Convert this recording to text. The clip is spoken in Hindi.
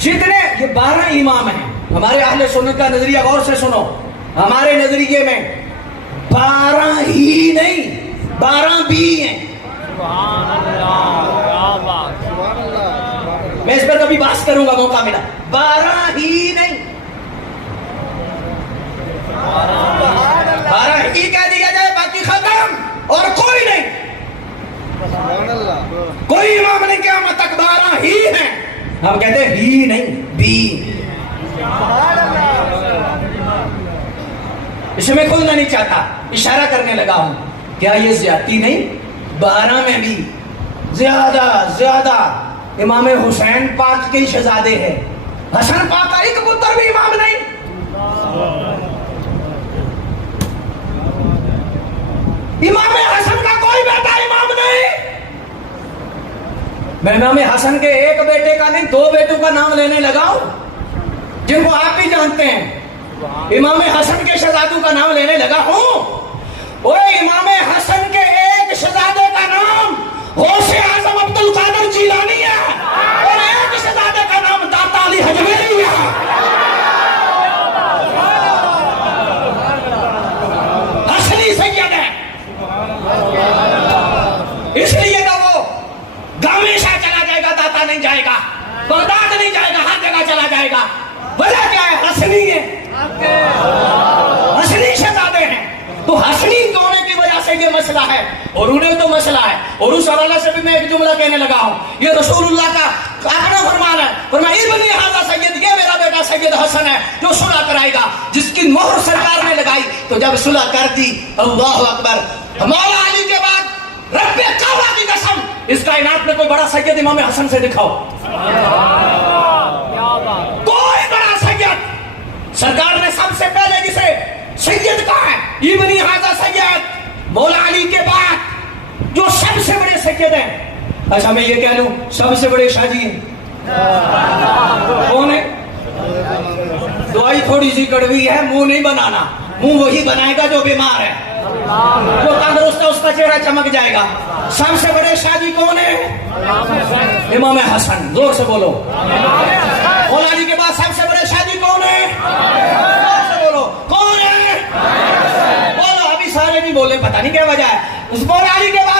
जितने ये 12 इमाम हैं हमारे अहले सुन्नत का नजरिया, गौर से सुनो। हमारे नजरिए में 12 ही नहीं 12 भी हैं। मैं इस पर कभी बात करूंगा, मौका मिला। 12 ही नहीं 12 ही कह दिया जाए, बाकी खत्म और कोई नहीं। कोई इमाम नहीं क़यामत तक 12 ही हैं। हम कहते हैं ही नहीं बी। इसमें खुलना नहीं चाहता, इशारा करने लगा हूं। क्या ये ज्यादती नहीं? 12 में भी ज्यादा इमाम हुसैन पाक के शहजादे हैं। हसन पाक का एक पुत्र भी इमाम नहीं। इमाम हसन का कोई बेटा इमाम नहीं। मैं इमाम हसन के एक बेटे का नहीं 2 बेटों का नाम लेने लगा हूं, जिनको आप भी जानते हैं। इमाम हसन के शहजादों का नाम लेने लगा हूं। और इमाम हसन के एक शहजादे का नाम गौसे आजम अब्दुल कादिर जिलानी है और एक शहजादे का नाम दाता अली हजवेरी है। हसनी सैयद है, इसलिए तो वो हमेशा चला जाएगा, दाता नहीं जाएगा, बगदाद नहीं जाएगा, हर जगह चला जाएगा। वजह क्या है? हसनी है, हसनी शहजादे हैं। तो हसनी होने की वजह से ये मसला है, और उन्हें तो मसला है। और उस हवाले से भी मैं एक जुमला कहने लगा हूं, ये रसूलुल्लाह का अपना फरमान है। फरमाया इब्न हाजा सैयद, ये मेरा बेटा सैयद हसन है जो सुलह कराएगा, जिसकी मोहर सरकार ने लगाई। तो जब सुलह कर दी, अल्लाहु अकबर, मौला अली के बाद रब्बे काबा की कसम, इस कायनात में कोई बड़ा सैयद इमाम हसन से दिखाओ। कोई बड़ा सैयद सरकार ने सबसे पहले जिसे सैयद कहा है, इब्न हाजा सैयद, मौला अली के बाद जो सबसे बड़े सैयद हैं। अच्छा मैं ये कह लूं, सबसे बड़े शाहजी हैं कौन है? दवाई थोड़ी सी कड़वी है, मुंह नहीं बनाना। मुंह वही बनाएगा जो बीमार है, जो तंदुरुस्त है उसका चेहरा चमक जाएगा। सबसे बड़े शाहजी कौन है? इमाम हसन। जोर से बोलो। मौला अली के बाद सबसे बड़े शाहजी कौन है? जोर से बोलो, कौन है? बोलो। अभी सारे नहीं बोले, पता नहीं क्या वजह है। उस मौला अली के बाद